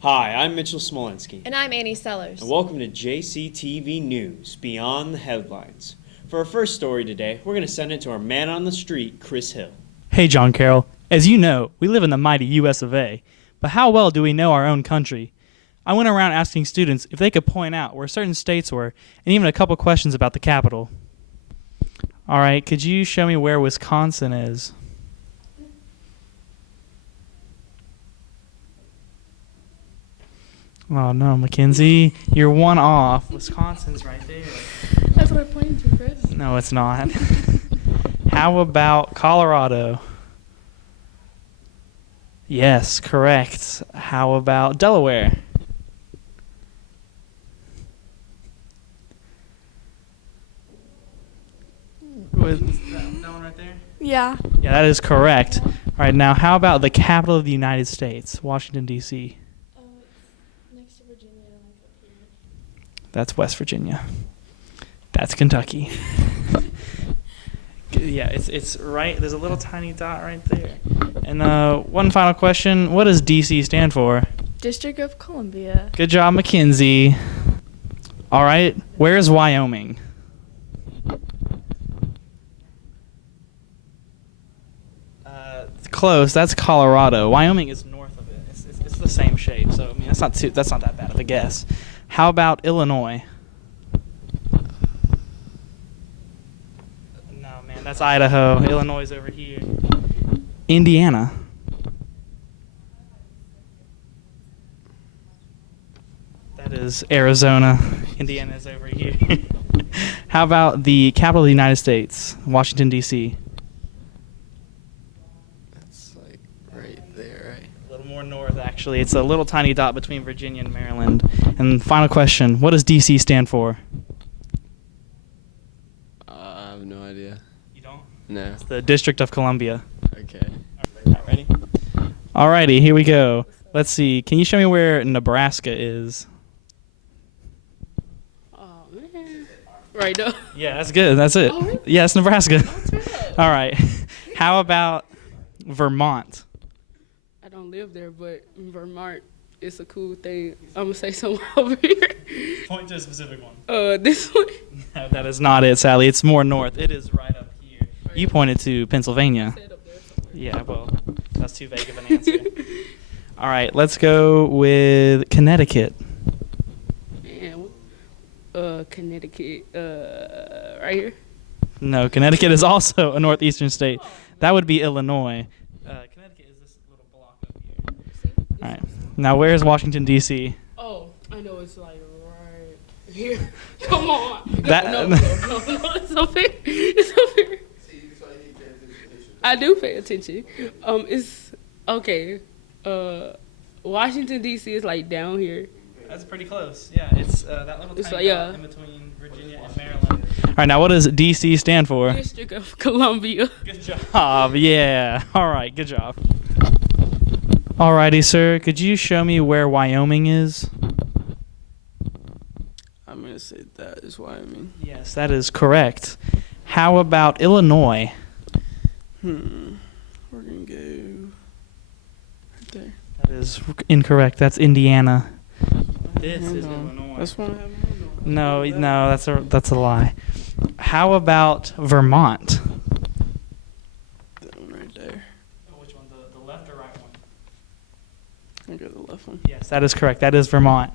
Hi, I'm Mitchell Smolinski. And I'm Annie Sellers. And welcome to JCTV News Beyond the Headlines. For our first story today, we're going to send it to our man on the street, Chris Hill. Hey, John Carroll. As you know, we live in the mighty U.S. of A., but how well do we know our own country? I went around asking students if they could point out where certain states were, and even a couple questions about the capital. All right, could you show me where Wisconsin is? Oh, no, Mackenzie, you're one off. Wisconsin's right there. That's what I pointed to, Chris. No, it's not. How about Colorado? Yes, correct. How about Delaware? With that one right there? Yeah. Yeah, that is correct. All right, now how about the capital of the United States, Washington, D.C.? Next to Virginia, like up here. That's West Virginia. That's Kentucky. Yeah, it's right. There's a little tiny dot right there. And one final question. What does D.C. stand for? District of Columbia. Good job, Mackenzie. All right, where's Wyoming? Close. That's Colorado. Wyoming is north of it. It's the same shape, so I mean that's not that bad of a guess. How about Illinois? No, man, that's Idaho. Illinois is over here. Indiana. That is Arizona. Indiana is over here. How about the capital of the United States, Washington, D.C.? A little more north, actually. It's a little tiny dot between Virginia and Maryland. And final question, what does D.C. stand for? I have no idea. You don't? No. It's the District of Columbia. Okay. Ready? Alrighty, here we go. Let's see. Can you show me where Nebraska is? Oh, man. Right now. Yeah, that's good. That's it. Oh, really? Yeah, it's Nebraska. That's right. All right. How about Vermont? I don't live there, but Vermont is a cool thing. I'm going to say somewhere over here. Point to a specific one. This one. No, that is not it, Sally. It's more north. It is right up here. You pointed to Pennsylvania. Said up there somewhere. Yeah, well, that's too vague of an answer. All right, let's go with Connecticut. Man, Connecticut, right here. No, Connecticut is also a northeastern state. That would be Illinois. Connecticut is this little block up here. All right. Now, where's Washington, D.C.? Oh, I know it's like right here. Come on. That- No, it's up here. It's up here. I do pay attention. It's okay. Washington D.C. is like down here. That's pretty close. Yeah, it's that little It's tiny like, dot yeah. in between Virginia and Maryland. All right, now what does D.C. stand for? District of Columbia. Good job. Yeah. All right, good job. All righty, sir. Could you show me where Wyoming is? I'm gonna say that is Wyoming. Yes, that is correct. How about Illinois? We're gonna go right there. That is incorrect. That's Indiana. This is No. Illinois. That's one I have. No, that's a lie. How about Vermont? That one right there. Which one, the left or right one? I go the left one. Yes, that is correct. That is Vermont.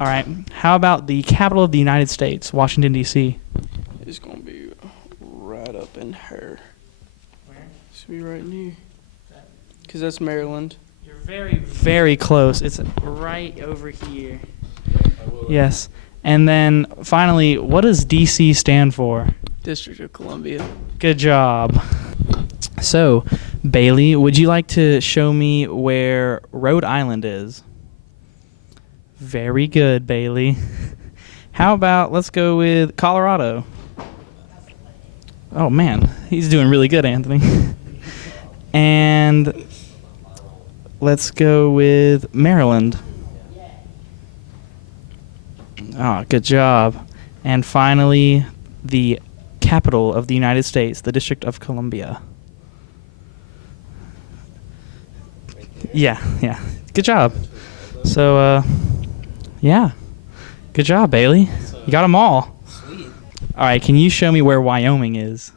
All right. How about the capital of the United States, Washington, D.C.? It's gonna be right up in her. Where? Should be right in here. Cause that's Maryland. You're very, very close. It's right over here. Yes. And then finally, what does D.C. stand for? District of Columbia. Good job. So, Bailey, would you like to show me where Rhode Island is? Very good, Bailey. How about let's go with Colorado? Oh, man. He's doing really good, Anthony. And let's go with Maryland. Oh, good job. And finally, the capital of the United States, the District of Columbia. Yeah. Good job. So, yeah. Good job, Bailey. You got them all. Sweet. All right, can you show me where Wyoming is?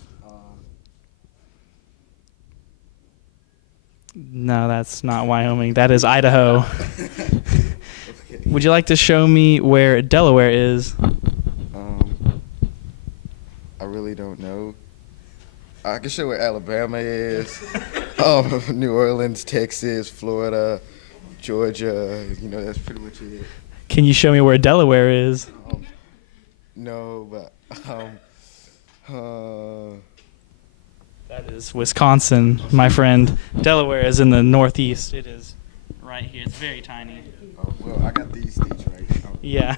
No, that's not Wyoming. That is Idaho. Would you like to show me where Delaware is? I really don't know. I can show where Alabama is. New Orleans, Texas, Florida, Georgia. That's pretty much it. Can you show me where Delaware is? No, but That is Wisconsin, my friend. Delaware is in the northeast. It is right here. It's very tiny. well, I got these states right. Yeah.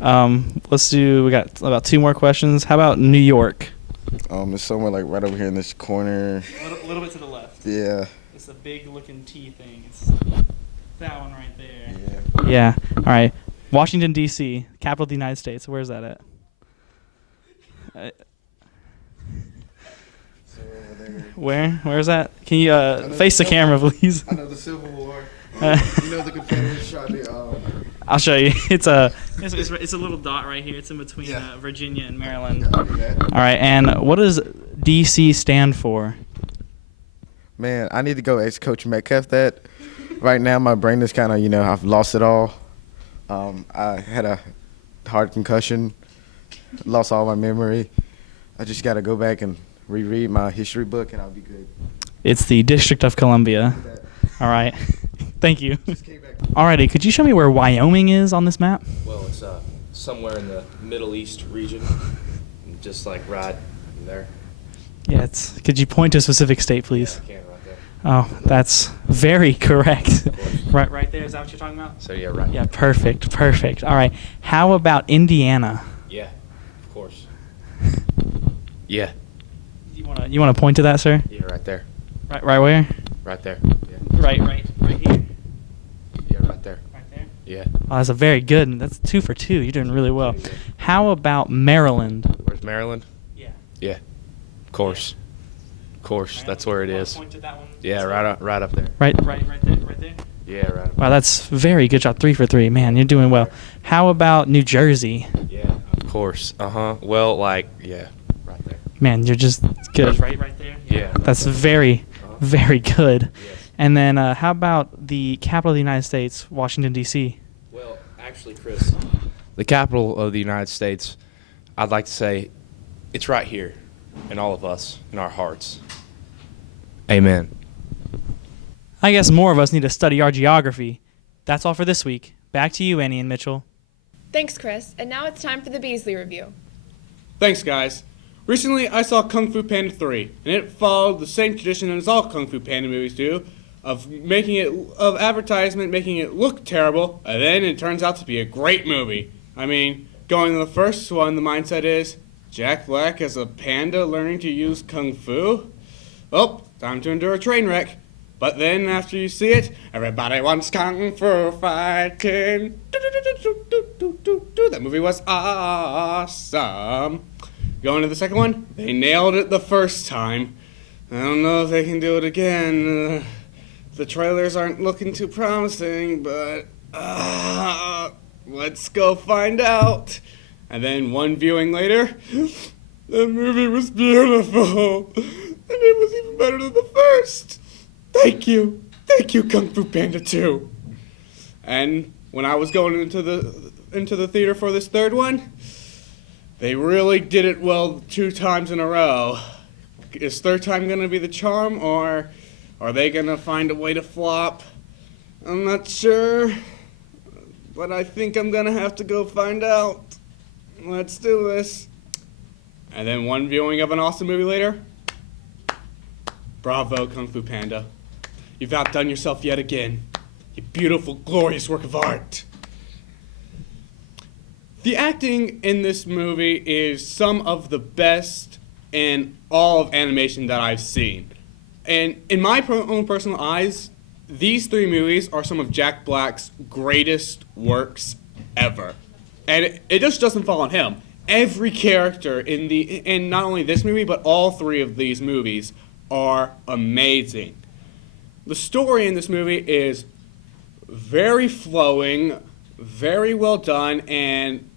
We got about 2 more questions. How about New York? It's somewhere like right over here in this corner. A little bit to the left. Yeah. It's a big looking T thing. It's that one right there. Yeah. All right. Washington, D.C., capital of the United States. Where's that at? Where's that? Can you face the camera, please? I know the Civil War. The Confederates tried to. I'll show you. It's a little dot right here. It's in between Virginia and Maryland. All right. And what does D.C. stand for? Man, I need to go ask Coach Metcalf that. Right now, my brain is kind of, I've lost it all. I had a hard concussion, lost all my memory. I just got to go back and reread my history book, and I'll be good. It's the District of Columbia. All right. Thank you. Alrighty, could you show me where Wyoming is on this map? Well, it's somewhere in the Middle East region, just like right there. Yeah, could you point to a specific state, please? Yeah, I can right there. Oh, that's very correct. Right there, is that what you're talking about? So yeah, right. Yeah, perfect. All right, how about Indiana? Yeah, of course. Yeah. You want to point to that, sir? Yeah, right there. Right where? Right there. Yeah. Right here. Yeah, right there. Right there. Yeah. Oh, that's a very good. That's 2 for 2. You're doing really well. How about Maryland? Where's Maryland? Yeah. Yeah. Of course. Of course. That's where it is. Point to that one. Yeah, right up there. Right there. Yeah, right up Wow, that's very good job. 3 for 3. Man, you're doing well. How about New Jersey? Yeah, of course. Well, right there. Man, you're just good. Right there. Yeah. That's very good. Yes. And then how about the capital of the United States, Washington, D.C.? Well, actually, Chris, the capital of the United States, I'd like to say it's right here in all of us, in our hearts. Amen. I guess more of us need to study our geography. That's all for this week. Back to you, Annie and Mitchell. Thanks, Chris. And now it's time for the Beasley Review. Thanks, guys. Recently, I saw Kung Fu Panda 3, and it followed the same tradition as all Kung Fu Panda movies do, of advertisement making it look terrible, and then it turns out to be a great movie. I mean, going to the first one, the mindset is, Jack Black as a panda learning to use Kung Fu? Oh, time to endure a train wreck. But then, after you see it, everybody wants Kung Fu fighting. That movie was awesome. Going to the second one, they nailed it the first time. I don't know if they can do it again. The trailers aren't looking too promising, but let's go find out. And then one viewing later, the movie was beautiful. And it was even better than the first. Thank you, Kung Fu Panda 2. And when I was going into the theater for this third one, they really did it well 2 times in a row. Is third time going to be the charm, or are they going to find a way to flop? I'm not sure, but I think I'm going to have to go find out. Let's do this. And then one viewing of an awesome movie later. Bravo, Kung Fu Panda. You've outdone yourself yet again. You beautiful, glorious work of art. The acting in this movie is some of the best in all of animation that I've seen. And in my own personal eyes, these 3 movies are some of Jack Black's greatest works ever. And it just doesn't fall on him. Every character in not only this movie, but all 3 of these movies are amazing. The story in this movie is very flowing, very well done, and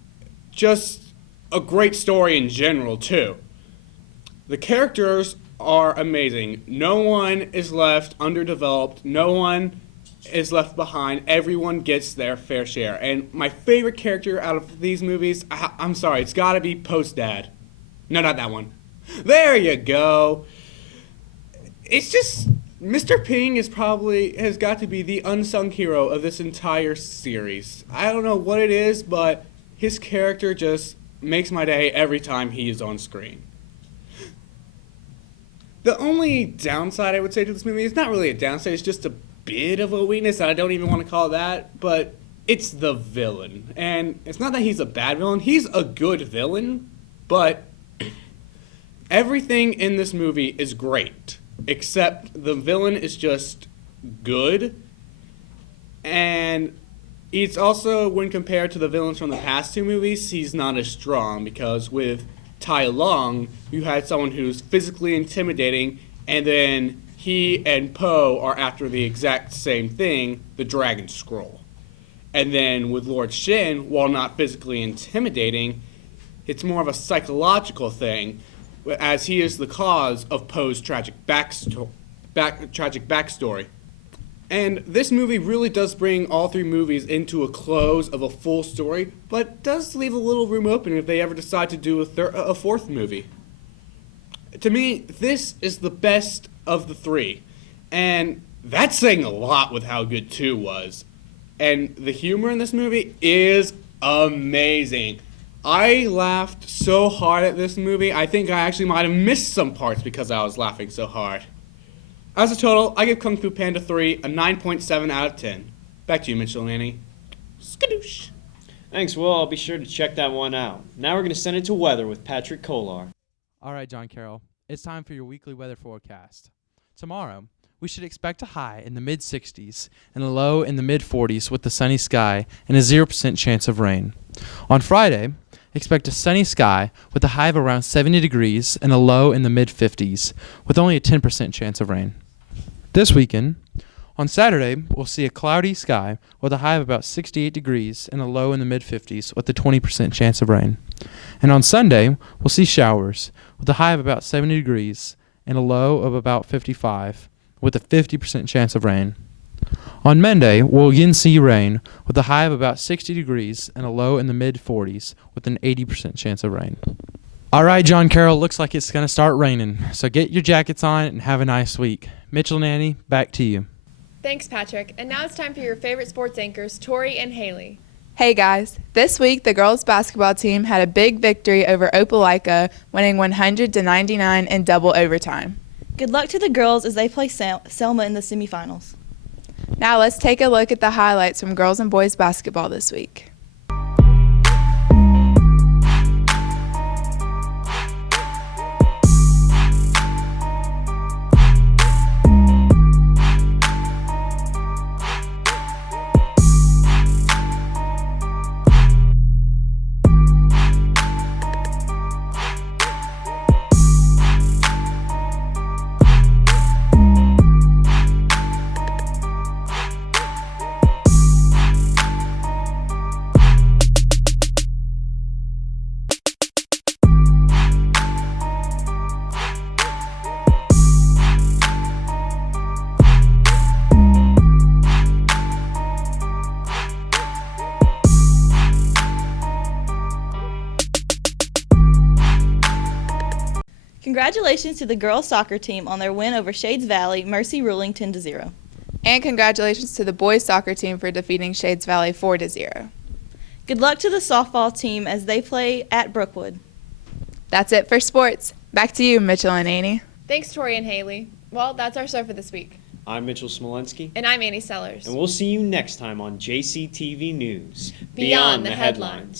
just a great story in general, too. The characters are amazing. No one is left underdeveloped. No one is left behind. Everyone gets their fair share. And my favorite character out of these movies, I'm sorry, it's got to be Post Dad. No, not that one. There you go. It's just Mr. Ping has got to be the unsung hero of this entire series. I don't know what it is, but his character just makes my day every time he is on screen. The only downside I would say to this movie is not really a downside, it's just a bit of a weakness, and I don't even want to call it that, but it's the villain. And it's not that he's a bad villain, he's a good villain, but everything in this movie is great, except the villain is just good. And it's also, when compared to the villains from the past two movies, he's not as strong, because with Tai Lung, you had someone who's physically intimidating, and then he and Po are after the exact same thing, the Dragon Scroll. And then with Lord Shin, while not physically intimidating, it's more of a psychological thing, as he is the cause of Poe's tragic backstory. And this movie really does bring all three movies into a close of a full story, but does leave a little room open if they ever decide to do a fourth movie. To me, this is the best of the three, and that's saying a lot with how good 2 was. And the humor in this movie is amazing. I laughed so hard at this movie, I think I actually might have missed some parts because I was laughing so hard. As a total, I give Kung Fu Panda 3 a 9.7 out of 10. Back to you, Mitchell and Annie. Skadoosh. Thanks, Will. I'll be sure to check that one out. Now we're going to send it to weather with Patrick Kolar. All right, John Carroll. It's time for your weekly weather forecast. Tomorrow, we should expect a high in the mid-60s and a low in the mid-40s with a sunny sky and a 0% chance of rain. On Friday, expect a sunny sky with a high of around 70 degrees and a low in the mid-50s with only a 10% chance of rain. This weekend, on Saturday, we'll see a cloudy sky with a high of about 68 degrees and a low in the mid-50s with a 20% chance of rain. And on Sunday, we'll see showers with a high of about 70 degrees and a low of about 55 with a 50% chance of rain. On Monday, we'll again see rain with a high of about 60 degrees and a low in the mid-40s with an 80% chance of rain. All right, John Carroll, looks like it's going to start raining, so get your jackets on and have a nice week. Mitchell and Annie, back to you. Thanks, Patrick. And now it's time for your favorite sports anchors, Tori and Haley. Hey guys, this week the girls basketball team had a big victory over Opelika, winning 100-99 in double overtime. Good luck to the girls as they play Selma in the semifinals. Now let's take a look at the highlights from girls and boys basketball this week. Congratulations to the girls soccer team on their win over Shades Valley, Mercy ruling 10-0. And congratulations to the boys soccer team for defeating Shades Valley 4-0. Good luck to the softball team as they play at Brookwood. That's it for sports. Back to you, Mitchell and Annie. Thanks, Tori and Haley. Well, that's our show for this week. I'm Mitchell Smolensky. And I'm Annie Sellers. And we'll see you next time on JCTV News Beyond the Headlines.